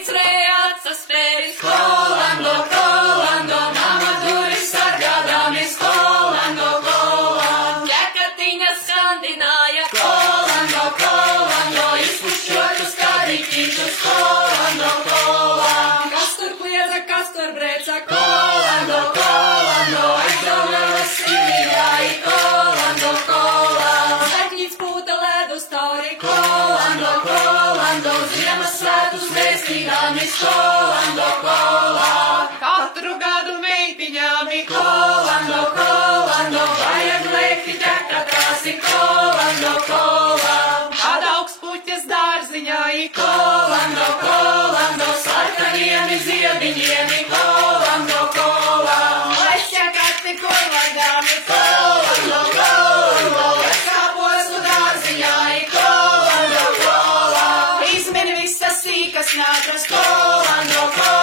rīts neatsaspēris. Kolando, kolando, mama duris sargādāmies. Kolando, kolando, ķekatiņa skandināja. Kolando, kolando, izpušķotus kādītīšus. Kolando, kolando, kas tur kliedza, kas tur brēca. Kolando, kolando, aizdaujās skivījāji. Kolando, kolando, sekņīts pūta ledus tauri. Kolando, kolando, Ziemassvētus vēstīdāmies. Kolando, kolando, katru gadu meitiņām. Kolando, kolando, vajag lēkti ķekatāsi. Kolando, kolando, kad augstpuķes dārziņā. Kolando, kolando, sarkaniem ziediņiem. Kolando, kolando, lai ķekati kurvaļdām. Kolando, kolando, lai kāposu dārziņā. Kolando, kolando, izmini visas sīkas nātras. Kolando, kolando.